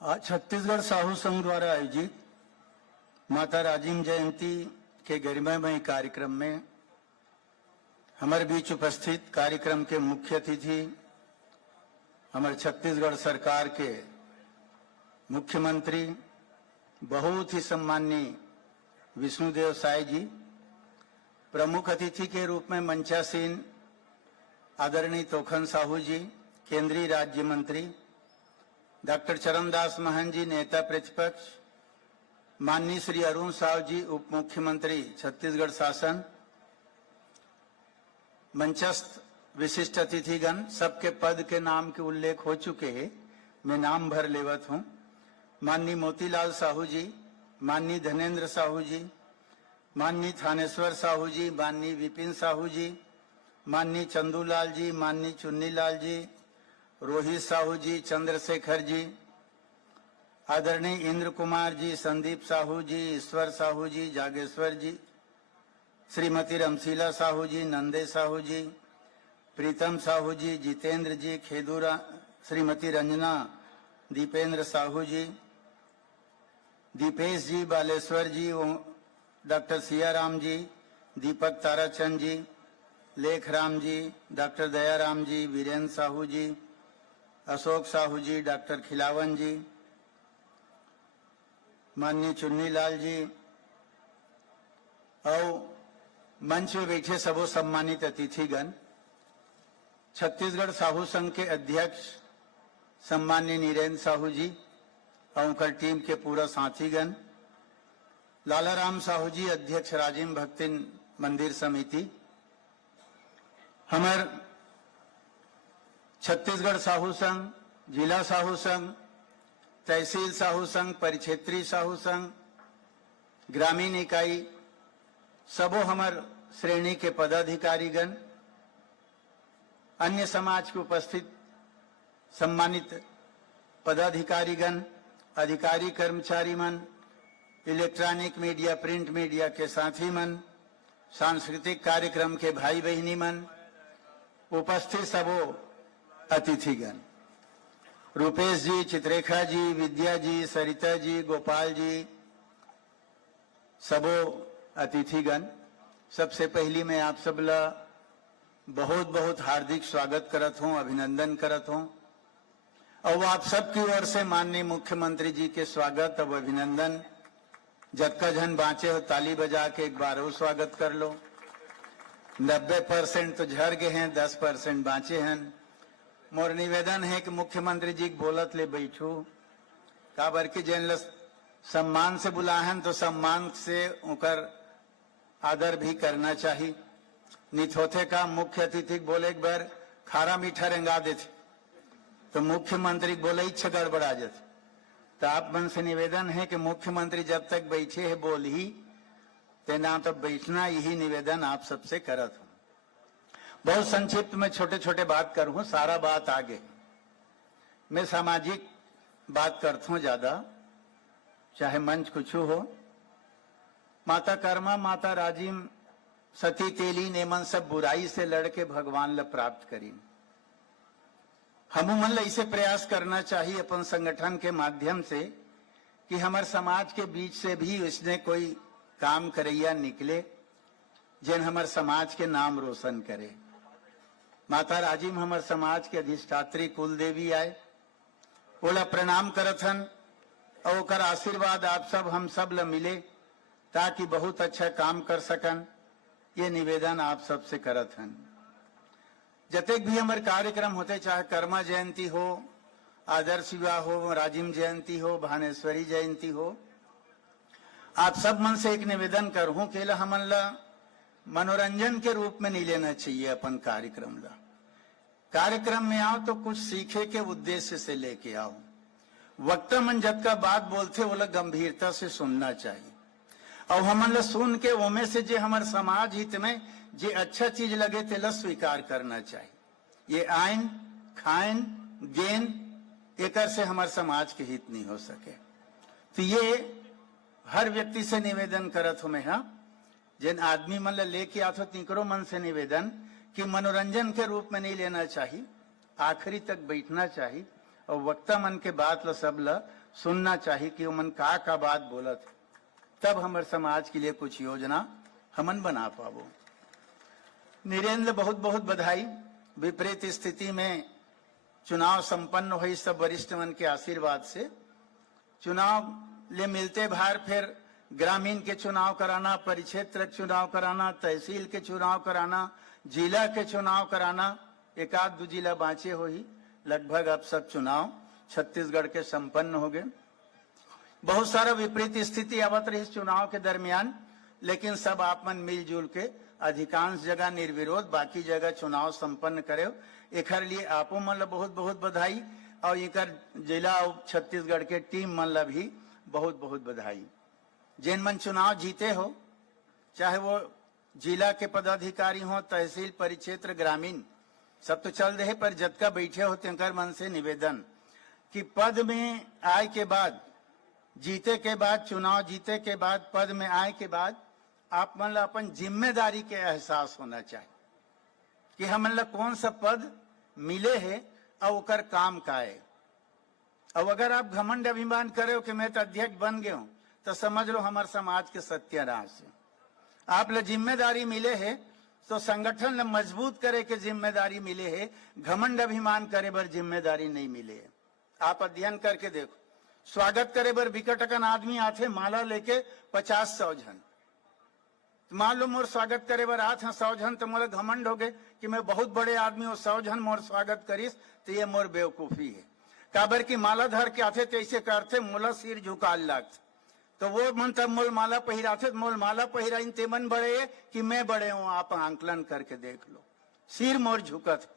आज छत्तीसगढ़ साहू संघ द्वारा आयोजित माता राजिम जयंती के गरिमामय कार्यक्रम में हमारे बीच उपस्थित कार्यक्रम के मुख्य अतिथि हमारे छत्तीसगढ़ सरकार के मुख्यमंत्री बहुत ही सम्माननीय विष्णुदेव साय जी, प्रमुख अतिथि के रूप में मंचासीन आदरणीय तोखन साहू जी, केंद्रीय राज्य मंत्री डॉक्टर चरणदास महंत जी, नेता प्रतिपक्ष, माननीय श्री अरुण साहू जी, उप मुख्यमंत्री छत्तीसगढ़ शासन, मंचस्थ विशिष्ट अतिथिगण, सबके पद के नाम के उल्लेख हो चुके हैं, मैं नाम भर लेवत हूं। माननीय मोतीलाल साहू जी, माननीय धनेन्द्र साहू जी, माननीय थानेश्वर साहू जी, माननीय विपिन साहू जी, माननीय चंदूलाल जी, माननीय चुन्नीलाल जी, रोहित साहू जी, चंद्रशेखर जी, आदरणीय इंद्र कुमार जी, संदीप साहू जी, ईश्वर साहू जी, जागेश्वर जी, श्रीमती रमशीला साहू जी, नंदे साहू जी, प्रीतम साहू जी, जितेंद्र जी, खेदूरा, श्रीमती रंजना, दीपेंद्र साहू जी, दीपेश जी, बालेश्वर जी, डॉक्टर सियाराम जी, दीपक ताराचंद जी, लेखराम जी, डॉक्टर दयाराम जी, वीरेंद्र साहू जी, अशोक साहू जी, डॉक्टर खिलावन जी, माननीय चुन्नीलाल जी और मंच में बैठे सबो सम्मानित अतिथिगण, छत्तीसगढ़ साहू संघ के अध्यक्ष सम्माननीय नीरेंद्र साहू जी और उनकर टीम के पूरा साथीगण, लालाराम साहू जी, अध्यक्ष राजिम भक्ति मंदिर समिति, हमार छत्तीसगढ़ साहू संघ, जिला साहू संघ, तहसील साहू संघ, परिक्षेत्रीय साहू संघ, ग्रामीण इकाई, सबो हमार श्रेणी के पदाधिकारीगण, अन्य समाज के उपस्थित सम्मानित पदाधिकारीगण, अधिकारी कर्मचारी मन, इलेक्ट्रॉनिक मीडिया, प्रिंट मीडिया के साथी मन, सांस्कृतिक कार्यक्रम के भाई बहनी मन, उपस्थित सबो अतिथिगण, रूपेश जी, चित्रेखा जी, विद्या जी, सरिता जी, गोपाल जी, सबो अतिथिगण, सबसे पहली मैं आप सबला बहुत बहुत हार्दिक स्वागत करत हूं, अभिनंदन करत हूं और आप सबकी ओर से माननीय मुख्यमंत्री जी के स्वागत और अभिनंदन। जतका जन बाँचे हो ताली बजा के एक बार और स्वागत कर लो। 90% तो झर गए हैं, 10% बाँचे हैं। मोर निवेदन है कि मुख्यमंत्री जी बोलत ले बैठू, काबर की जन सम्मान से बुलाहन तो सम्मान से उनकर आदर भी करना चाहिए। निथोथे का मुख्य अतिथि बोले एक बार खारा मीठा रंगा देते तो मुख्यमंत्री बोले इच्छा गड़बड़ा जाते। तो आप मन से निवेदन है कि मुख्यमंत्री जब तक बैठे है बोल ही ते ना तो बैठना, यही निवेदन आप सबसे करत हूं। बहुत संक्षिप्त में छोटे छोटे बात करूं, सारा बात आगे मैं सामाजिक बात करता हूं ज्यादा, चाहे मंच कुछ हो। माता कर्मा, माता राजिम, सती तेली नेमन सब बुराई से लड़के भगवान ला प्राप्त करी। हम मन ला इसे प्रयास करना चाहिए अपन संगठन के माध्यम से कि हमारे समाज के बीच से भी इसने कोई काम करैया निकले जिन हमारे समाज के नाम रोशन करे। माता राजिम हमारे समाज के अधिष्ठात्री कुल देवी आए, ओला प्रणाम करत हन और ओकर आशीर्वाद आप सब हम सब ला मिले ताकि बहुत अच्छा काम कर सकन। ये निवेदन आप सबसे करत हन। जतेक भी हमारे कार्यक्रम होते, चाहे कर्मा जयंती हो, आदर्श विवाह हो, राजिम जयंती हो, भानेश्वरी जयंती हो, आप सब मन से एक निवेदन करूं कि हमन ला मनोरंजन के रूप में नहीं लेना चाहिए। अपन कार्यक्रम में आओ तो कुछ सीखे के उद्देश्य से लेके आओ। वक्ता मन जब का बात बोलते वो लोग गंभीरता से सुनना चाहिए और हमन ला सुन के ओमे से जे हमारे समाज हित में जे अच्छा चीज लगे तेला स्वीकार करना चाहिए। ये आइन खाइन गेन एकर से हमारे समाज के हित नहीं हो सके। तो ये हर व्यक्ति से निवेदन करत हूं मैं, जिन आदमी मन ला लेके आते तिकरो मन से निवेदन कि मनोरंजन के रूप में नहीं लेना चाहिए, आखिरी तक बैठना चाहिए और वक्ता मन के बात ल सब ल सुनना चाहिए कि उमन का बात बोलत, तब हमारे समाज के लिए कुछ योजना हमन बना पाबो। नीरेंद्र बहुत बहुत बधाई। विपरीत स्थिति में चुनाव संपन्न हुई सब वरिष्ठ मन के आशीर्वाद से। चुनाव ले मिलते भार फिर ग्रामीण के चुनाव कराना, परिक्षेत्र के चुनाव कराना, तहसील के चुनाव कराना, जिला के चुनाव कराना, एक आध दो जिला बाँचे हो ही, लगभग अब सब चुनाव छत्तीसगढ़ के संपन्न हो गए। बहुत सारा विपरीत स्थिति आवत रही चुनाव के दरमियान, लेकिन सब आप मन मिलजुल के अधिकांश जगह निर्विरोध बाकी जगह चुनाव संपन्न करे। एक लिए आपो मन ला बहुत बहुत बधाई और एक जिला और छत्तीसगढ़ के टीम मन ला भी बहुत बहुत बधाई। जिन मन चुनाव जीते हो, चाहे वो जिला के पदाधिकारी हो, तहसील, परिक्षेत्र, ग्रामीण, सब तो चल रहे, पर जतका बैठे हो तिनकर मन से निवेदन कि पद में आए के बाद, जीते के बाद, चुनाव जीते के बाद, पद में आए के बाद आप मन ला अपन जिम्मेदारी के एहसास होना चाहिए कि हमन ला कौन सा पद मिले है और ओकर काम का है। और अगर आप घमंड अभिमान करे कि मैं तो अध्यक्ष बन गए हूँ, तो समझ लो हमारे समाज के सत्यानाश है। आप ला जिम्मेदारी मिले है तो संगठन ला मजबूत करे के जिम्मेदारी मिले है, घमंड अभिमान करे बर जिम्मेदारी नहीं मिले है। आप अध्ययन करके देखो, स्वागत करे बर विकट अकन आदमी आथे माला लेके 50-100 जन। मान लो मोर स्वागत करे बर आथ 100 जन, तो मोला घमंड हो गए कि मैं बहुत बड़े आदमी हूँ, 100 जन मोर स्वागत करिस, तो ये मोर बेवकूफी है। काबर की माला धर के आथे तैसे करते मोला सिर झुकाल लागते, तो वो मन तब मोल माला पहिराथे, मोल माला पहिराइन ते मन बड़े है कि मैं बड़े हूँ। आप आंकलन करके देख लो, सिर मोर झुकत,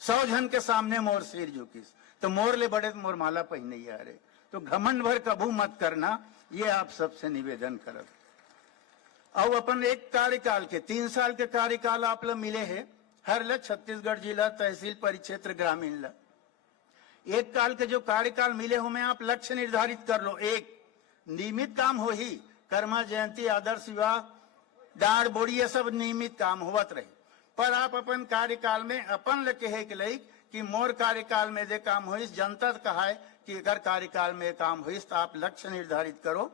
100 जन के सामने मोर सिर झुकिस, तो मोर ले बड़े मोर माला पहिने ही आ रहे। तो घमंड भर कभू मत करना, ये आप सबसे निवेदन करब। और अपन एक कार्यकाल के 3 साल के कार्यकाल आप लोग मिले हैं, हर ल छत्तीसगढ़ जिला, तहसील, परिक्षेत्र, ग्रामीण ला एक काल के जो कार्यकाल मिले हो में आप लक्ष्य निर्धारित कर लो। एक नियमित काम हो ही, कर्मा जयंती, आदर्श विवाह, डांड बोड़ी, ये सब नियमित काम होवत रहे, पर आप अपन कार्यकाल में अपन कहे के लई कि मोर कार्यकाल में दे काम हुई, जनता कहा है कि अगर कार्यकाल में काम हुई तो आप लक्ष्य निर्धारित करो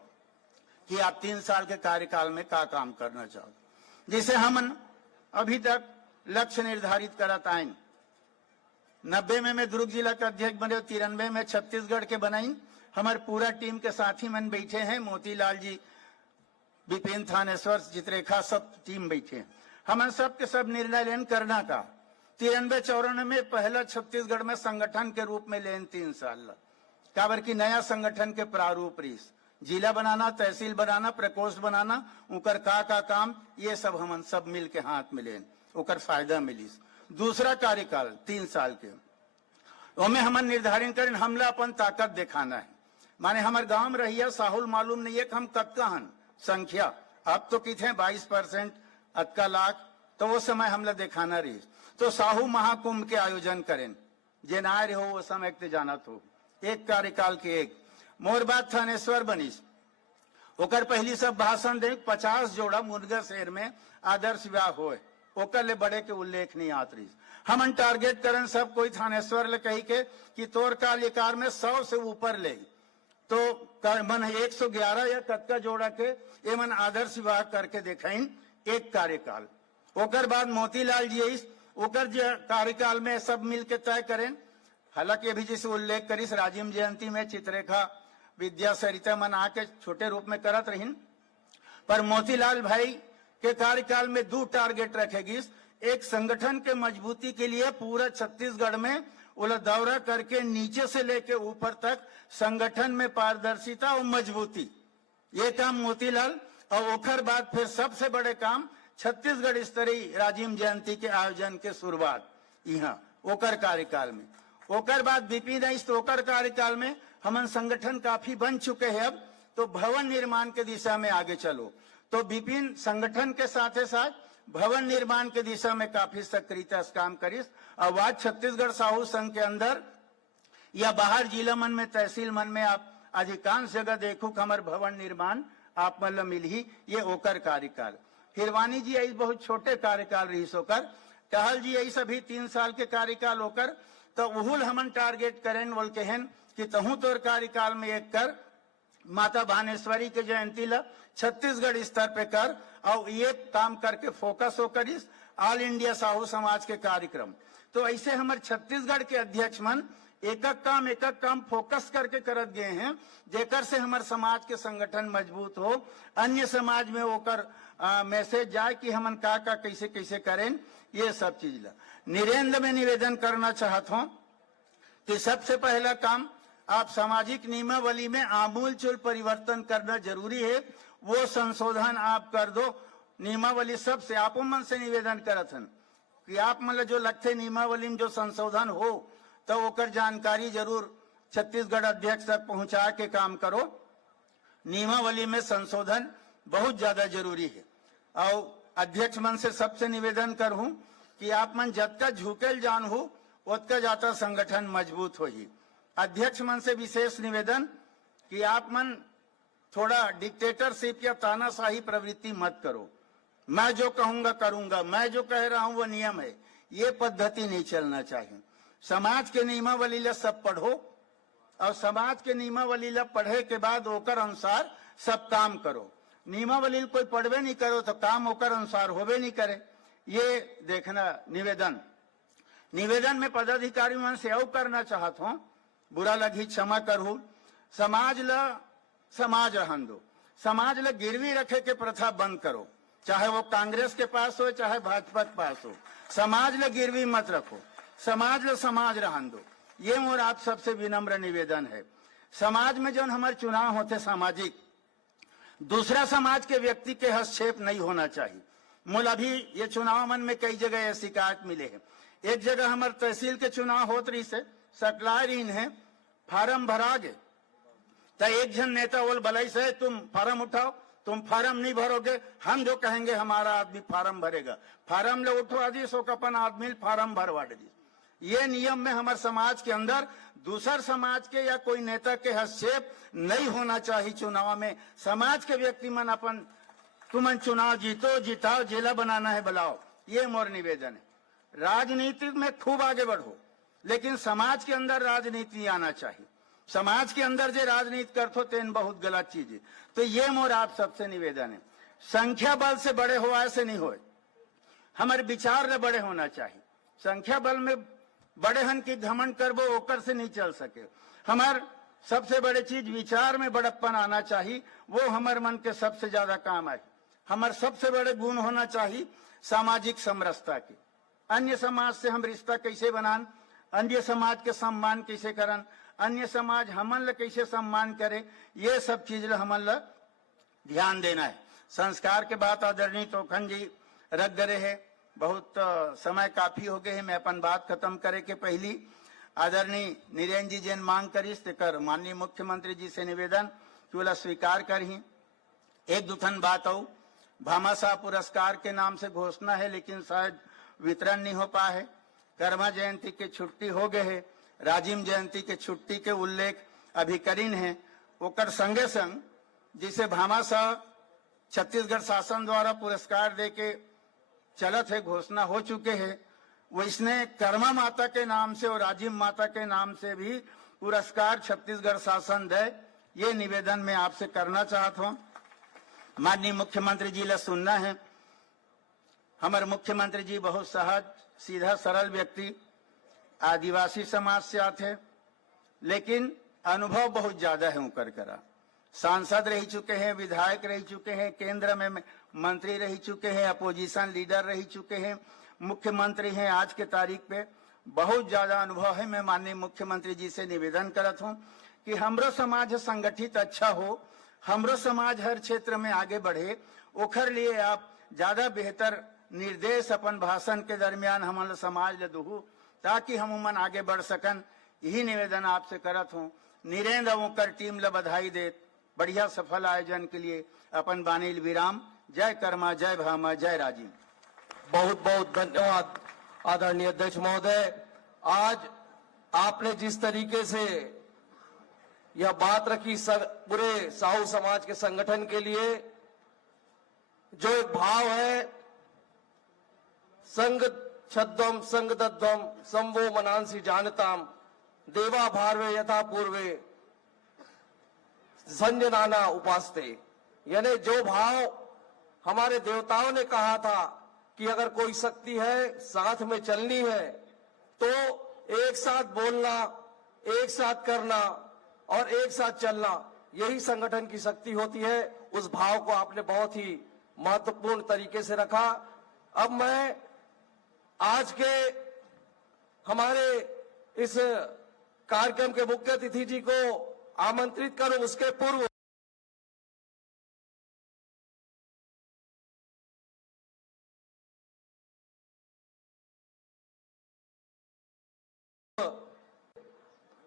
कि आप 3 साल के कार्यकाल में क्या काम करना चाहो। जैसे हम अभी तक लक्ष्य निर्धारित करत आए, 90 में मैं दुर्ग जिला का अध्यक्ष बने, 93 में छत्तीसगढ़ के बनाई। हमारे पूरा टीम के साथी मन बैठे हैं, मोतीलाल जी, विपिन थानेश्वर, चित्ररेखा, सब टीम बैठे हैं। हम सब के सब निर्णय लेन करना का 93-94 में पहला छत्तीसगढ़ में संगठन के रूप में लेन 3 साल, काबर की नया संगठन के प्रारूप रीस, जिला बनाना, तहसील बनाना, प्रकोष्ठ बनाना, उनकर का काम, ये सब हम सब मिल के हाथ में लेन, उकर फायदा मिली। दूसरा कार्यकाल 3 साल के, ओमे हम निर्धारण करें हमला अपन ताकत दिखाना है। माने हमारे गांव में रहिए साहुल मालूम नहीं है कि हम कत्का हन संख्या, अब तो किथे 22% अतका लाख, तो वो समय हमला दिखाना रही। तो साहू महाकुंभ के आयोजन करें, जे ना रहे हो वो समय ते जाना तो एक कार्यकाल के एक मोर बात थानेश्वर बनीस, ओकर पहली सब भाषण दे 50 जोड़ा मुर्गा शहर में आदर्श विवाह होए, ओकर ले बड़े के उल्लेख नहीं आत रही। हम टारगेट करन सब कोई थानेश्वर ले कही के कि तोर कार्यकाल में 100 से ऊपर ले, तो मन 111 या कत्का जोड़ा के ये मन आदर्श विवाह करके देखाइन एक कार्यकाल। ओकर बाद मोतीलाल जी ओकर कार्यकाल में सब मिल के तय करें। हालांकि अभी जैसे उल्लेख करिस राजीव जयंती में चित्ररेखा, विद्या, सरिता मन आके छोटे रूप में करत रहीन, पर मोतीलाल भाई के कार्यकाल में 2 टारगेट रखेगी। एक संगठन के मजबूती के लिए पूरा छत्तीसगढ़ में उला दौरा करके नीचे से लेके ऊपर तक संगठन में पारदर्शिता और मजबूती, ये काम मोतीलाल। और ओखर बाद फिर सबसे बड़े काम छत्तीसगढ़ स्तरीय राजीव जयंती के आयोजन के शुरुआत यहाँ ओकर कार्यकाल में। ओकर बाद विपिन ओकर कार्यकाल में हमन संगठन काफी बन चुके हैं, अब तो भवन निर्माण के दिशा में आगे चलो। तो विपिन संगठन के साथ साथ भवन निर्माण के दिशा में काफी सक्रियता से काम करिस। और आज छत्तीसगढ़ साहू संघ के अंदर या बाहर जिला मन में, तहसील मन में आप अधिकांश जगह देखो हमारे भवन निर्माण आप मतलब मिल ही, ये ओकर कार्यकाल। हिरवानी जी आई बहुत छोटे कार्यकाल रही सोकर, टहल जी आई सभी 3 साल के कार्यकाल होकर, तो उहुल हमन टारगेट करें बोल के हैं कि तहु तोर कार्यकाल में एक कर माता भानेश्वरी के जयंती ला छत्तीसगढ़ स्तर पे कर और ये काम करके फोकस हो करिस ऑल इंडिया साहू समाज के कार्यक्रम। तो ऐसे हमारे छत्तीसगढ़ के अध्यक्ष मन एक काम फोकस करके करत गए हैं जेकर से हमारे समाज के संगठन मजबूत हो, अन्य समाज में होकर मैसेज जाए कि हमन का कैसे कैसे करें। ये सब चीज ला नीरेंद्र में निवेदन करना चाहता हूं कि सबसे पहला काम आप सामाजिक नियमावली में आमूलचूल परिवर्तन करना जरूरी है। वो संशोधन आप कर दो नियमावली सबसे आप मन से निवेदन करत हन कि आप मतलब जो लगते नियमावली में जो संशोधन हो तो ओकर जानकारी जरूर छत्तीसगढ़ अध्यक्ष तक पहुंचा के काम करो। नियमावली में संशोधन बहुत ज्यादा जरूरी है और अध्यक्ष मन से सबसे निवेदन करूं कि आप मन जतका झुकेल जान हो उतका जाता संगठन मजबूत हो ही। अध्यक्ष मन से विशेष निवेदन कि आप मन थोड़ा डिक्टेटरशिप या तानाशाही प्रवृत्ति मत करो। मैं जो कहूंगा करूंगा, मैं जो कह रहा हूं वो नियम है, ये पद्धति नहीं चलना चाहिए। समाज के नियमावली ला सब पढ़ो और समाज के नियमावली ला पढ़े के बाद ओकर अनुसार सब काम करो। नियमावली कोई पढ़वे नहीं करो तो काम ओकर अनुसार होवे नहीं करे। ये देखना निवेदन में पदाधिकारी मन से और करना चाहता हूं, बुरा लगी क्षमा करूं। समाज रहन दो, समाज ला गिरवी रखे के प्रथा बंद करो, चाहे वो कांग्रेस के पास हो चाहे भाजपा के पास हो। समाज ला गिरवी मत रखो, समाज रहन दो। ये मोर आप सबसे विनम्र निवेदन है। समाज में जो हमारे चुनाव होते सामाजिक, दूसरा समाज के व्यक्ति के हस्तक्षेप नहीं होना चाहिए। मूल अभी ये चुनाव मन में कई जगह ये शिकायत मिले हैं। एक जगह हमारे तहसील के चुनाव होत रही से सकला रही है, फार्म भरा गे तो एक जन नेता बोल बलाई से तुम फार्म उठाओ, तुम फार्म नहीं भरोगे हम जो कहेंगे हमारा आदमी फार्म भरेगा। फार्म ले उठवा दी सो अपन आदमी फार्म भरवा दी। ये नियम में हमारे समाज के अंदर दूसर समाज के या कोई नेता के हस्तक्षेप नहीं होना चाहिए। चुनाव में समाज के व्यक्ति मन अपन तुमन चुनाव जीतो जिताओ, जिला बनाना है बुलाओ, ये मोर निवेदन है। राजनीति में खूब आगे बढ़ो लेकिन समाज के अंदर राजनीति आना चाहिए। समाज के अंदर जो राजनीति करते तेन बहुत गलत चीज है। तो ये मोर आप सबसे निवेदन है, संख्या बल से बड़े हो ऐसे नहीं हो, हमारे विचार में बड़े होना चाहिए। संख्या बल में बड़े हन की घमंड करबो ओकर से नहीं चल सके। हमार सबसे बड़े चीज विचार में बड़प्पन आना चाहिए, वो हमारे मन के सबसे ज्यादा काम आए। हमारे सबसे बड़े गुण होना चाहिए सामाजिक समरसता के। अन्य समाज से हम रिश्ता कैसे बनान, अन्य समाज के सम्मान कैसे करन, अन्य समाज हमन ला कैसे सम्मान करे, ये सब चीज ला हमन ला ध्यान देना है। संस्कार के बात आदरणीय तोखन जी रख गए है, बहुत समय काफी हो गए है। मैं अपन बात खत्म करे के पहली आदरणीय नीरेन जी जैन मांग करीस तेकर माननीय मुख्यमंत्री जी से निवेदन कि ओला स्वीकार करही। एक दुठन बात हो, भामाशाह पुरस्कार के नाम से घोषणा है लेकिन शायद वितरण नहीं हो पाए है। कर्मा जयंती की छुट्टी हो गए है, राजीव जयंती के छुट्टी के उल्लेख अभी करीन है। ओकर संगे संग जिसे भामाशाह छत्तीसगढ़ शासन द्वारा पुरस्कार दे के चलत है, घोषणा हो चुके हैं, वो इसने कर्मा माता के नाम से और राजीव माता के नाम से भी पुरस्कार छत्तीसगढ़ शासन दे। ये निवेदन मैं आपसे करना चाहता हूँ। माननीय मुख्यमंत्री जी ला सुनना है। हमारे मुख्यमंत्री जी बहुत सहज सीधा सरल व्यक्ति, आदिवासी समाज से आते लेकिन अनुभव बहुत ज्यादा है उनकर करा। सांसद रह चुके हैं, विधायक रह चुके हैं, केंद्र में मंत्री रह चुके हैं, अपोजिशन लीडर रह चुके हैं, मुख्यमंत्री हैं आज के तारीख पे। बहुत ज्यादा अनुभव है। मैं माननीय मुख्यमंत्री जी से निवेदन करत हूँ कि हमरो समाज संगठित अच्छा हो, हमरो समाज हर क्षेत्र में आगे बढ़े, ओखर लिए आप ज्यादा बेहतर निर्देश अपन भाषण के दरमियान हमारे समाज ले दूँ ताकि हम उमन आगे बढ़ सकन। यही निवेदन आपसे करत हूँ। नीरेंद्र ओकर टीम ला बधाई दे बढ़िया सफल आयोजन के लिए। अपन बानील विराम। जय कर्मा, जय भामा, जय राजीव। बहुत बहुत धन्यवाद आदरणीय अध्यक्ष महोदय। आज आपने जिस तरीके से यह बात रखी पूरे साहू समाज के संगठन के लिए, जो एक भाव है संघ छद्वम संगदद्वम संवो मनांसी जानताम देवा भारवे यथा पूर्वे संजनाना उपासते। यानी जो भाव हमारे देवताओं ने कहा था कि अगर कोई शक्ति है साथ में चलनी है तो एक साथ बोलना, एक साथ करना और एक साथ चलना, यही संगठन की शक्ति होती है। उस भाव को आपने बहुत ही महत्वपूर्ण तरीके से रखा। अब मैं आज के हमारे इस कार्यक्रम के मुख्य अतिथि जी को आमंत्रित करूं, उसके पूर्व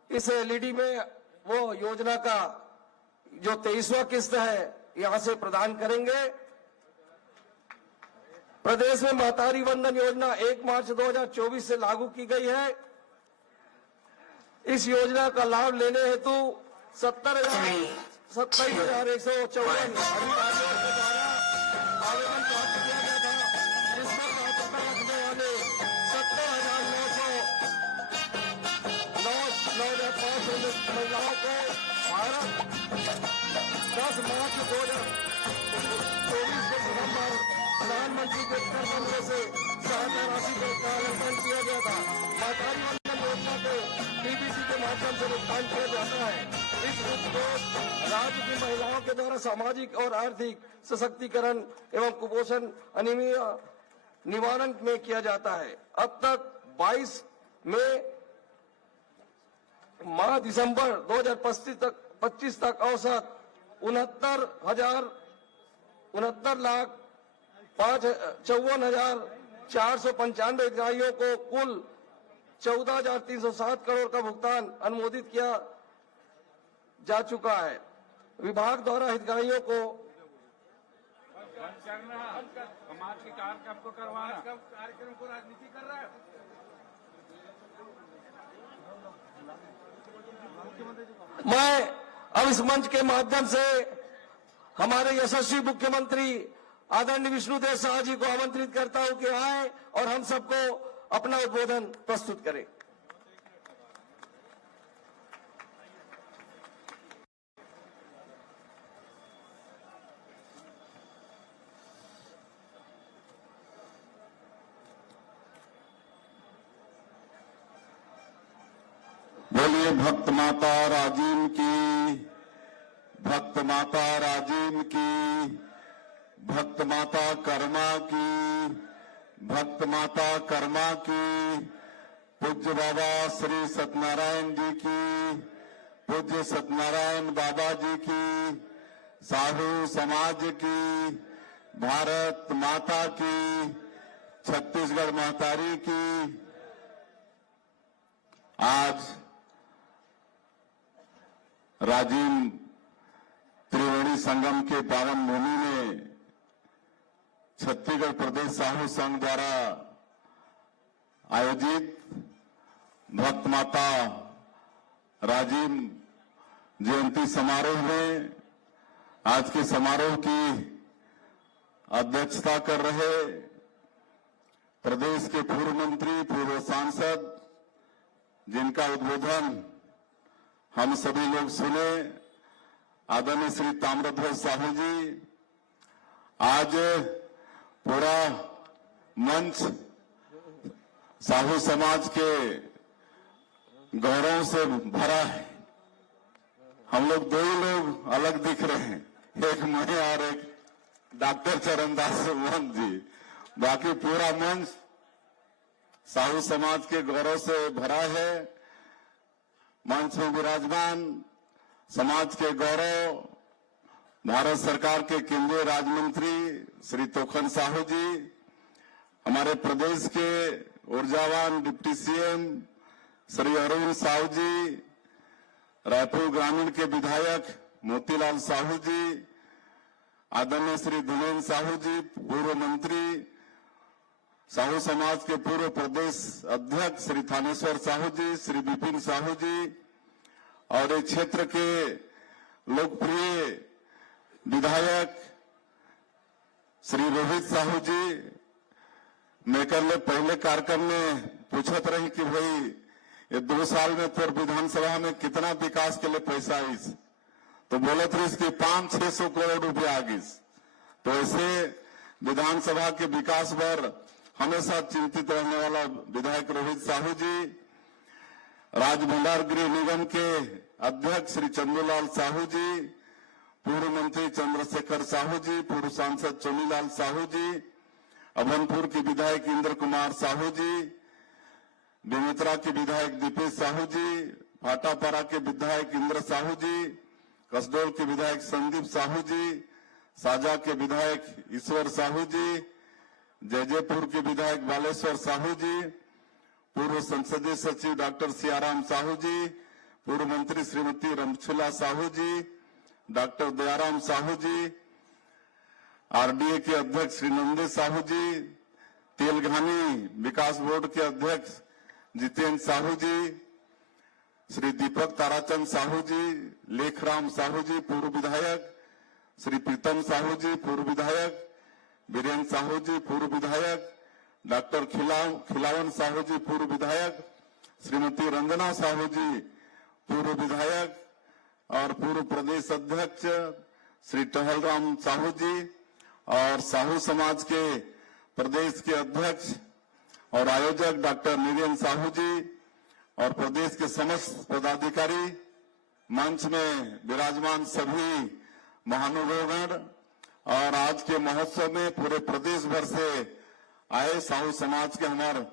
इस एलईडी में वो योजना का जो 23वां किस्त है यहां से प्रदान करेंगे। प्रदेश में महतारी वंदन योजना 1 मार्च 2024 से लागू की गई है। इस योजना का लाभ लेने हेतु 27,154 अधिकारियों के द्वारा आवेदन प्राप्त किया गया था, जिसमें पात्रता रखने वाले 70,905 महिलाओं को 10 मार्च 2024 को प्रधानमंत्री के कर बंगले से सहायता राशि का आवंटन किया गया था। महतारी वंदन योजना को डीबीटी के माध्यम से भुगतान किया जाता है। इस उद्योग राज्य की महिलाओं के द्वारा सामाजिक और आर्थिक सशक्तिकरण एवं कुपोषण अनीमिया निवारण में किया जाता है। अब तक 22 माह दिसंबर 2025 तक औसत 69,54,495 हितग्राहियों को कुल 14,307 करोड़ का भुगतान अनुमोदित किया जा चुका है। विभाग द्वारा हितग्राहियों को समाज के कार्यक्रम को करवाना, कार्यक्रम को राजनीति कर रहा है। मैं अब इस मंच के माध्यम से हमारे यशस्वी मुख्यमंत्री आदरणीय विष्णुदेव साह जी को आमंत्रित करता हूं कि आए और हम सबको अपना उद्बोधन प्रस्तुत करें। बोलिए भक्त माता राजीव की, भक्त माता राजीव की, भक्त माता कर्मा की, भक्त माता कर्मा की, पूज्य बाबा श्री सत्यनारायण जी की, पूज्य सत्यनारायण बाबा जी की, साहू समाज की, भारत माता की, छत्तीसगढ़ महतारी की। आज राजीव त्रिवेणी संगम के पावन भूमि में छत्तीसगढ़ प्रदेश साहू संघ द्वारा आयोजित भक्त माता राजीव जयंती समारोह में आज के समारोह की अध्यक्षता कर रहे प्रदेश के पूर्व मंत्री, पूर्व सांसद, जिनका उद्बोधन हम सभी लोग सुने, आदरणीय श्री ताम्रध्वज साहू जी। आज पूरा मंच साहू समाज के गौरव से भरा है। हम लोग दो ही लोग अलग दिख रहे हैं, एक मैं और एक डॉक्टर चरणदास मोहन जी। बाकी पूरा मंच साहू समाज के गौरव से भरा है। मंच में विराजमान समाज के गौरव भारत सरकार के केंद्रीय राज्य मंत्री श्री तोखन साहू जी, हमारे प्रदेश के ऊर्जावान डिप्टी सीएम श्री अरुण साहू जी, रायपुर ग्रामीण के विधायक मोतीलाल साहू जी, आदरणीय श्री धीरेन्द्र साहू जी, पूर्व मंत्री, साहू समाज के पूर्व प्रदेश अध्यक्ष श्री थानेश्वर साहू जी, श्री विपिन साहू जी, और इस क्षेत्र के लोकप्रिय विधायक श्री रोहित साहू जी, मेकर ले पहले कार्यक्रम में पूछत रही कि भाई ये 2 साल में तोर विधानसभा में कितना विकास के लिए पैसा आईस, तो बोलत रही कि 500-600 करोड़ रुपया आगिस। तो ऐसे विधानसभा के विकास पर हमेशा चिंतित रहने वाला विधायक रोहित साहू जी, राज्य भंडार गृह निगम के अध्यक्ष श्री चंद्रलाल साहू जी, पूर्व मंत्री चंद्रशेखर साहू जी, पूर्व सांसद चोनीलाल साहू जी, अभनपुर के विधायक इंद्र कुमार साहू जी, बेमेतरा के विधायक दीपेश साहू जी, भाटापारा के विधायक इंद्र साहू जी, कसडोल के विधायक संदीप साहू जी, साजा के विधायक ईश्वर साहू जी, जयजयपुर के विधायक बालेश्वर साहू जी, पूर्व संसदीय सचिव डॉक्टर सियाराम साहू जी, पूर्व मंत्री श्रीमती रमछुला साहू जी, डॉक्टर दयाराम साहू जी, आरडीए के अध्यक्ष श्री नंदे साहू जी, तेलघानी विकास बोर्ड के अध्यक्ष जितेंद्र साहू जी, श्री दीपक ताराचंद साहू जी, लेखराम साहू जी पूर्व विधायक, श्री प्रीतम साहू जी पूर्व विधायक, बीरेन्द्र साहू जी पूर्व विधायक, डॉक्टर खिलावन साहू जी पूर्व विधायक, श्रीमती रंजना साहू जी पूर्व विधायक और पूर्व प्रदेश अध्यक्ष श्री टहलराम साहू जी और साहू समाज के प्रदेश के अध्यक्ष और आयोजक डॉक्टर निरेन साहू जी और प्रदेश के समस्त पदाधिकारी, मंच में विराजमान सभी महानुभावगण और आज के महोत्सव में पूरे प्रदेश भर से आए साहू समाज के हमारे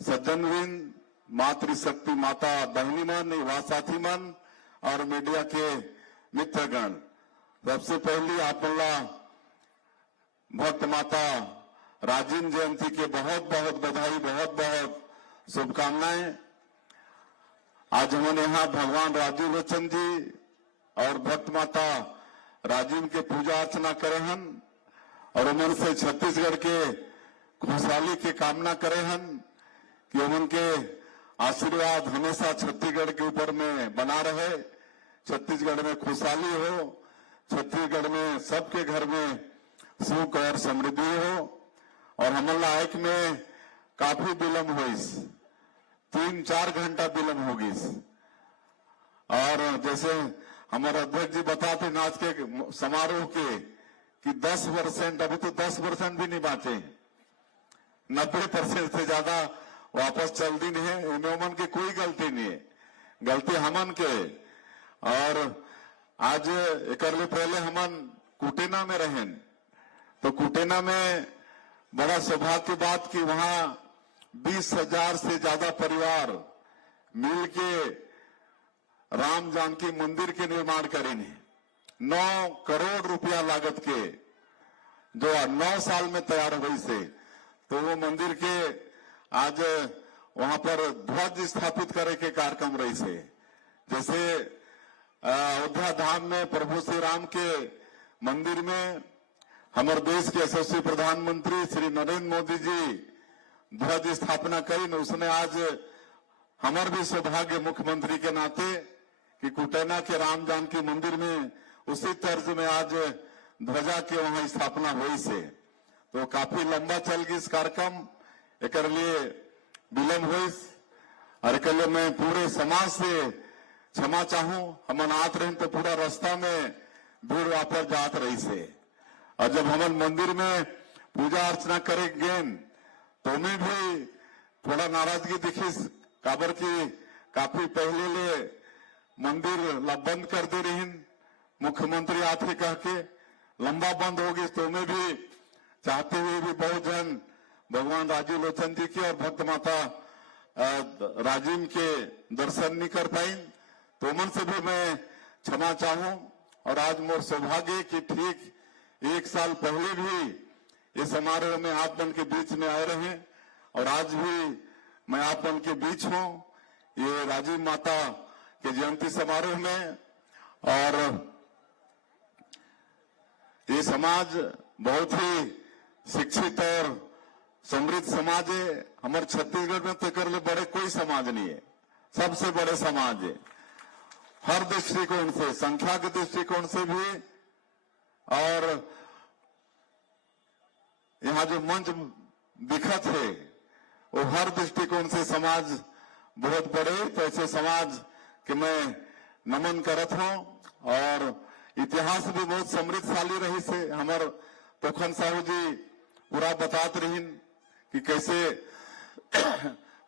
सज्जनवृंद, मातृशक्ति माता बहनी मन, युवा साथी मन और मीडिया के मित्रगण, सबसे पहले आप भक्त माता राजीव जयंती के बहुत बहुत बधाई, बहुत बहुत शुभकामनाएं। आज हमने यहाँ भगवान राजीव लोचन जी और भक्त माता राजीव के पूजा अर्चना करे हन और उमन से छत्तीसगढ़ के खुशहाली की कामना करे हन कि उनके आशीर्वाद हमेशा छत्तीसगढ़ के ऊपर में बना रहे, छत्तीसगढ़ में खुशहाली हो, छत्तीसगढ़ में सबके घर में सुख और समृद्धि हो। और हमला आयक में काफी विलंब हुई, 3-4 घंटा विलंब होगी। और जैसे हमारे अध्यक्ष जी बताते आज के समारोह के कि 10%, अभी तो 10% भी नहीं बांचे, 90% से ज्यादा वापस चल दी नहीं है। इनोमन की कोई गलती नहीं है, गलती हमन के। और आज एक पहले हमन कुटेना में रहें, तो कुटेना में बड़ा सौभाग्य की बात कि वहां 20,000 से ज्यादा परिवार मिलके राम जानकी मंदिर के निर्माण करेंगे। 9 करोड़ रुपया लागत के, जो 9 साल में तैयार हुई से, तो वो मंदिर के आज वहां पर ध्वज स्थापित करे के कार्यक्रम रही से। जैसे अयोध्या धाम में प्रभु श्री राम के मंदिर में हमारे देश के यशस्वी प्रधानमंत्री श्री नरेंद्र मोदी जी ध्वज स्थापना करी न, उसने आज हमारे भी सौभाग्य मुख्यमंत्री के नाते कि कुटेना के राम जानकी मंदिर में उसी तर्ज में आज ध्वजा के वहां स्थापना हुई से। तो काफी लंबा चल गई इस कार्यक्रम, एक लिए विलंब हुई और एक लिए मैं पूरे समाज से क्षमा चाहूं। हम आत रहे तो पूरा रास्ता में भीड़ वापस जात रही से, और जब हम मंदिर में पूजा अर्चना करे गए तो में भी थोड़ा नाराजगी दिखी, काबर की काफी पहले ले मंदिर बंद कर दे रही, मुख्यमंत्री आते कह के लंबा बंद हो गई, तो में भी चाहते हुए भी बहुत जन भगवान राजीव लोचन जी के और भक्त माता राजीव के दर्शन नहीं कर पाई, तो मन से भी मैं क्षमा चाहूं। और आज मोर सौभाग्य कि ठीक 1 साल पहले भी इस समारोह में आप मन के बीच में आए रहे और आज भी मैं आप मन के बीच हूं ये राजीव माता के जयंती समारोह में। और ये समाज बहुत ही शिक्षित और समृद्ध समाज है। हमारे छत्तीसगढ़ में तो कर ले बड़े कोई समाज नहीं है, सबसे बड़े समाज है हर दृष्टिकोण से, संख्या के दृष्टिकोण से भी। और यहाँ जो मंच दिखत है वो हर दृष्टिकोण से समाज बहुत बड़े, तो ऐसे समाज के मैं नमन करत हूं। और इतिहास भी बहुत समृद्धशाली रही से हमार पोखन साहू जी पूरा बतात रही कि कैसे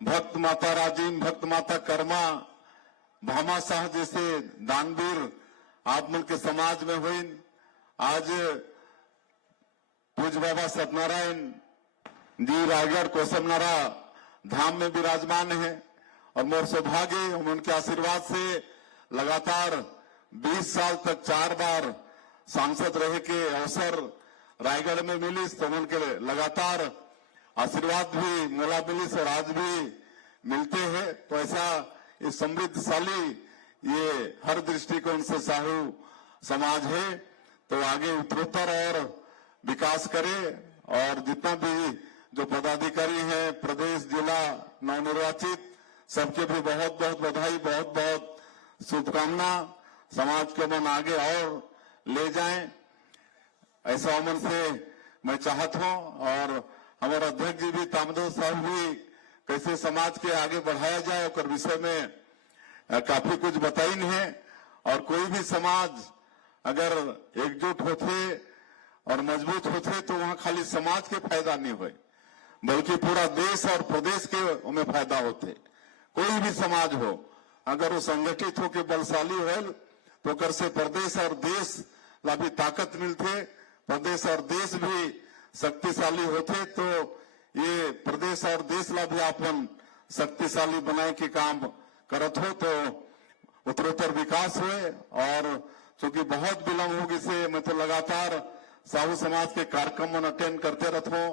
भक्त माता राजीम, भक्त माता कर्मा, भामा शाह जैसे दानवीर आप मन के समाज में हुई। आज पूज्य बाबा सत्यनारायण जी रायगढ़ कोसमनारा धाम में विराजमान है और मोर सौभाग्य उनके आशीर्वाद से लगातार 20 साल तक 4 बार सांसद रहे के अवसर रायगढ़ में मिलिस, तो उनके लगातार आशीर्वाद भी मोला मिलिस और आज भी मिलते हैं। तो ऐसा ये समृद्धशाली ये हर दृष्टिकोण से साहू समाज है, तो आगे उत्तरोत्तर और विकास करे। और जितना भी जो पदाधिकारी हैं प्रदेश जिला नवनिर्वाचित, सबके भी बहुत बहुत बधाई, बहुत बहुत शुभकामना। समाज को मन आगे और ले जाएं, ऐसा अमन से मैं चाहत हूं। और हमारे अध्यक्ष जी भी तामदो साहब भी कैसे समाज के आगे बढ़ाया जाए और विषय में काफी कुछ बताइन है। और कोई भी समाज अगर एकजुट होते और मजबूत होते तो वहां खाली समाज के फायदा नहीं हुए, बल्कि पूरा देश और प्रदेश के उनमें फायदा होते। कोई भी समाज हो अगर वो संगठित होकर बलशाली हो तो कर से प्रदेश और देश ला भी ताकत मिलते, प्रदेश और देश भी शक्तिशाली होते। तो ये प्रदेश और देश ला भी अपन शक्तिशाली बनाए के काम करत हो तो उत्तरोत्तर विकास हुए। और चूंकि बहुत विलम्ब होगी से मैं तो लगातार साहू समाज के कार्यक्रम में अटेंड करते रहता हूँ।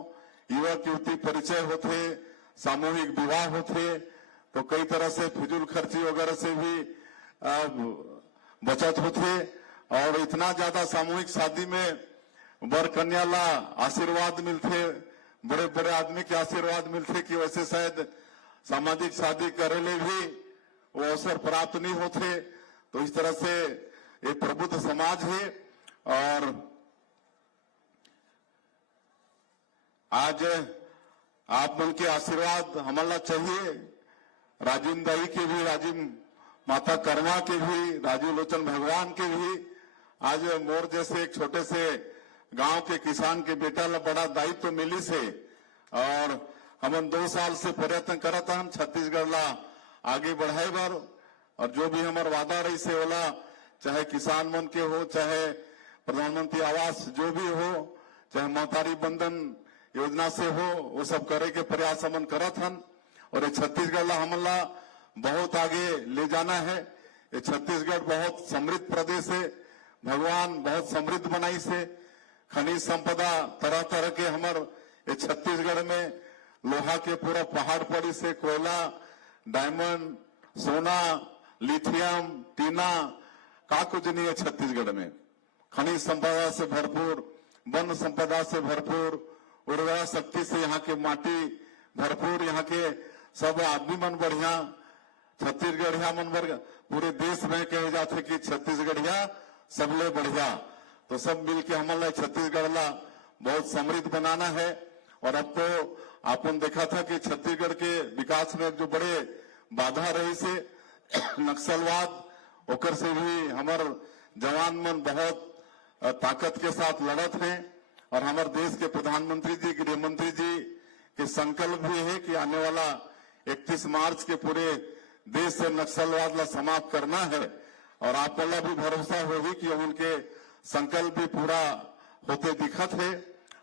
युवक युवती परिचय होते, सामूहिक विवाह होते, तो कई तरह से फिजूल खर्ची वगैरह से भी बचत होते। और इतना ज्यादा सामूहिक शादी में वर कन्या ला आशीर्वाद मिलते, बड़े बड़े आदमी के आशीर्वाद मिलते कि वैसे शायद सामाजिक शादी करे ले भी वो अवसर प्राप्त नहीं होते। तो इस तरह से ये प्रबुद्ध समाज है। और आज आप मन के आशीर्वाद हमारा चाहिए, राजीव दाई के भी, राजीव माता कर्मा के भी, राजीव लोचन भगवान के भी। आज मोर जैसे एक छोटे से गांव के किसान के बेटा ला बड़ा दायित्व तो मिली से। और हम 2 साल से प्रयत्न करत हम छत्तीसगढ़ ला आगे बढ़ाए बार। और जो भी हमार वादा रही से होला, चाहे किसान मन के हो, चाहे प्रधानमंत्री आवास जो भी हो, चाहे महतारी बंधन योजना से हो, वो सब करे के प्रयास हमन करत हन। और ये छत्तीसगढ़ ला हमला बहुत आगे ले जाना है। ये छत्तीसगढ़ बहुत समृद्ध प्रदेश है, भगवान बहुत समृद्ध बनाई से। खनिज संपदा तरह तरह के हमर ये छत्तीसगढ़ में लोहा के पूरा पहाड़ पड़ी से, कोयला, डायमंड, सोना, लिथियम, टीना, का कुछ नहीं है छत्तीसगढ़ में। खनिज संपदा से भरपूर, वन संपदा से भरपूर, उर्वरा शक्ति से यहाँ के माटी भरपूर, यहाँ के सब आदमी मन बढ़िया। छत्तीसगढ़िया मन वर्ग पूरे देश में कहे जाते कि छत्तीसगढ़िया सबले बढ़िया। तो सब मिलके हमारा छत्तीसगढ़ ला बहुत समृद्ध बनाना है। और अब तो आपने देखा था कि छत्तीसगढ़ के विकास में जो बड़े बाधा रही से नक्सलवाद, ओकर से भी हमार जवान मन बहुत ताकत के साथ लड़त हैं। और हमारे देश के प्रधानमंत्री जी, गृह मंत्री जी के संकल्प भी है कि आने वाला 31 मार्च के पूरे देश से नक्सलवाद ला समाप्त करना है। और आप वाला भी भरोसा होगी कि उनके संकल्प भी पूरा होते दिखत है।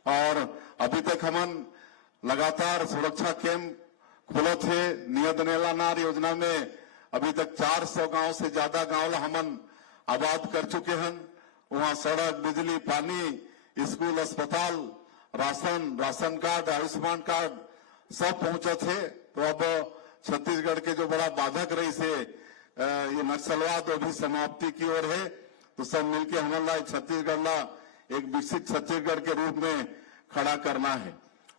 और अभी तक हमन लगातार सुरक्षा कैंप खुलत है। नियत नेला नार योजना में अभी तक 400 गांव से ज्यादा गांव हमन आबाद कर चुके हैं। वहां सड़क, बिजली, पानी, स्कूल, अस्पताल, राशन कार्ड, आयुष्मान कार्ड सब पहुंचत है। तो अब छत्तीसगढ़ के जो बड़ा बाधक रही से ये नक्सलवाद अभी समाप्ति की ओर है। तो सब मिलके हमारा छत्तीसगढ़ ला एक विकसित छत्तीसगढ़ के रूप में खड़ा करना है।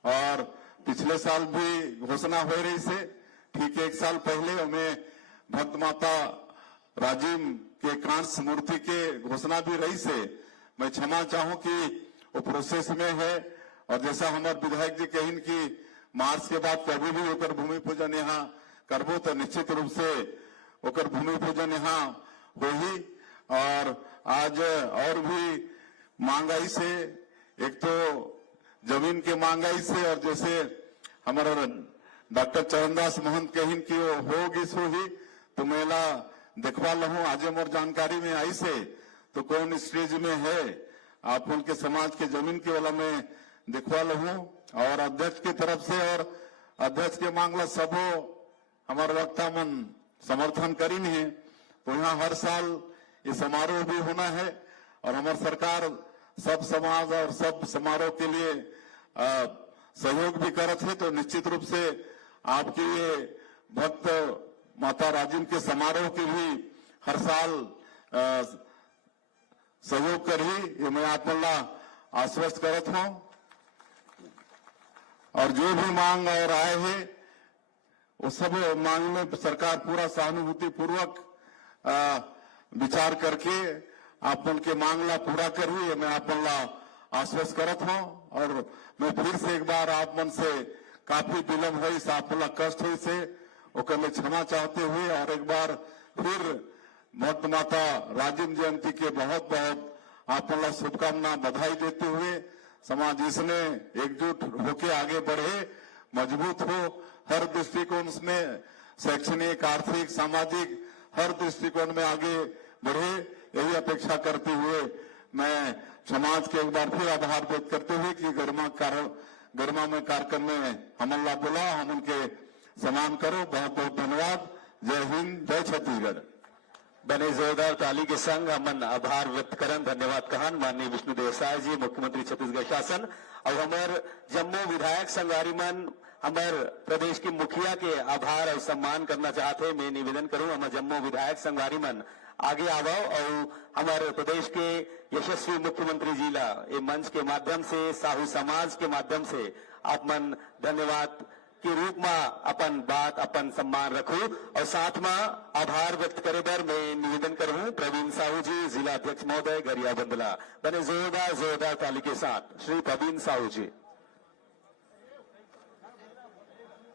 और पिछले साल भी घोषणा हो रही से ठीक 1 साल पहले हमें भक्त माता राजीव के कांस्य मूर्ति के घोषणा भी रही से। मैं क्षमा चाहूं कि वो प्रोसेस में है। और जैसा हमारे विधायक जी कहिन कि मार्च के बाद कभी भी ओकर भूमि पूजन यहाँ करबो तो निश्चित रूप से ओकर भूमि पूजन यहाँ होही। और आज और भी महंगाई से, एक तो जमीन के महंगाई से, और जैसे हमारा डॉक्टर चरणदास महंत कहिन की होगी सोही तो मेला देखवा लहूं। आज मोर जानकारी में आई से तो कौन स्टेज में है आप उनके समाज के जमीन के वाला में देखवा लहूं। और अध्यक्ष की तरफ से और अध्यक्ष के मांगला सबो हमारे वक्ता मन समर्थन करीन है। तो यहाँ हर साल ये समारोह भी होना है और हमारी सरकार सब समाज और सब समारोह के लिए सहयोग भी करत है। तो निश्चित रूप से आपके ये भक्त माता राजिम के समारोह के भी हर साल सहयोग करी, ये मैं आपला आश्वस्त करत हूं। और जो भी मांग और आए है वो सब मांग में सरकार पूरा सहानुभूति पूर्वक विचार करके आप उनके मांगला पूरा करी, ये मैं आपला आश्वस्त करत हूं। और मैं फिर से एक बार आप मन से काफी विलम्ब हुई, आपला कष्ट हुई से ओकर लिए क्षमा चाहते हुए और एक बार फिर भक्त माता राजिम जयंती के बहुत बहुत आपला शुभकामना बधाई देते हुए समाज इसने एकजुट होके आगे बढ़े, मजबूत हो, हर दृष्टिकोण में शैक्षणिक, आर्थिक, सामाजिक हर दृष्टिकोण में आगे बढ़े, यही अपेक्षा करते हुए मैं समाज के एक बार फिर आभार व्यक्त करते हुए कि गरिमा में कार्यक्रम में हमला बोला, हम उनके सम्मान करो। बहुत बहुत धन्यवाद। जय हिंद, जय छत्तीसगढ़। बने जोरदार ताली के संग हमन आभार व्यक्त करन, धन्यवाद कहन माननीय विष्णुदेव साय जी, मुख्यमंत्री छत्तीसगढ़ शासन। और हमार जम्मू विधायक संगवारी मन हमार प्रदेश के मुखिया के आभार और सम्मान करना चाहते। मैं निवेदन करूं हमारे जम्मू विधायक संगवारी मन आगे आवो और हमारे प्रदेश के यशस्वी मुख्यमंत्री जी ला ये मंच के माध्यम से, साहू समाज के माध्यम से आप मन धन्यवाद के रूप में अपन बात, अपन सम्मान रखू। और साथ में आभार व्यक्त करे बर मैं निवेदन करूं प्रवीण साहू जी, जिला अध्यक्ष महोदय गरिया बंदला। बने जोरदार ताली के साथ श्री प्रवीण साहू जी।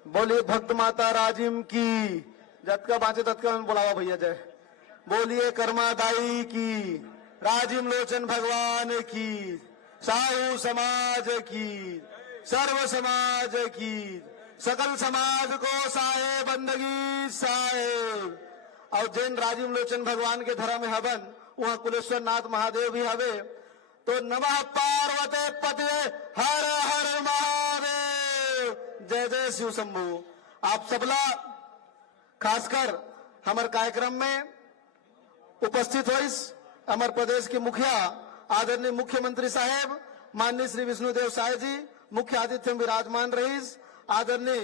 बोलिए भक्त माता राजिम की, जतका बांचे ततका बुलावा भैया जय। बोलिए कर्मादाई की, राजिम लोचन भगवान की, साहू समाज की, सर्व समाज की, सकल समाज को साहे बंदगी साहेब। और जैन राजिम लोचन भगवान के धर्म में हवन, वहां कुलेश्वर नाथ महादेव भी हवे। तो नमः पार्वते पते हर हर महादेव, जय जय शिव शंभू। आप सबला खासकर हमारे कार्यक्रम में उपस्थित हो हमारे प्रदेश के मुखिया आदरणीय मुख्यमंत्री साहेब माननीय श्री विष्णुदेव साय जी, मुख्य आतिथ्य में विराजमान रहीस आदरणीय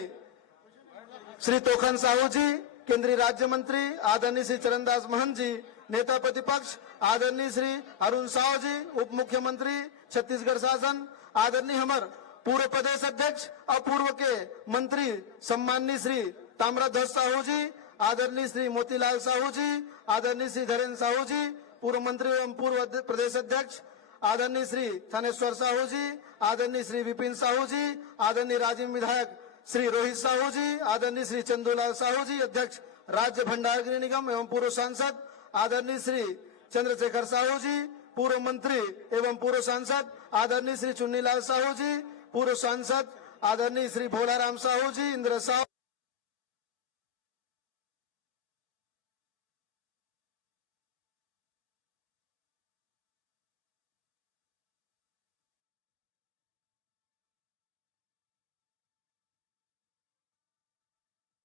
श्री तोखन साहू जी, केंद्रीय राज्य मंत्री आदरणीय श्री चरणदास महंत जी, नेता प्रतिपक्ष आदरणीय श्री अरुण साहू जी, उप मुख्यमंत्री छत्तीसगढ़ शासन, आदरणीय हमार पूर्व प्रदेश अध्यक्ष और पूर्व के मंत्री सम्माननीय श्री ताम्रध्वज साहू जी, आदरणीय श्री मोतीलाल साहू जी, आदरणीय श्री धीरेन्द्र साहू जी, पूर्व मंत्री एवं पूर्व प्रदेश अध्यक्ष आदरणीय श्री थानेश्वर साहू जी, आदरणीय श्री विपिन साहू जी, आदरणीय राजिम विधायक श्री रोहित साहू जी, आदरणीय श्री चंदूलाल साहू जी, अध्यक्ष राज्य भंडार गृह निगम एवं पूर्व सांसद आदरणीय श्री चंद्रशेखर साहू जी, पूर्व मंत्री एवं पूर्व सांसद आदरणीय श्री चुन्नीलाल साहू जी, पूर्व सांसद आदरणीय श्री भोलाराम साहू जी, इंद्र साहू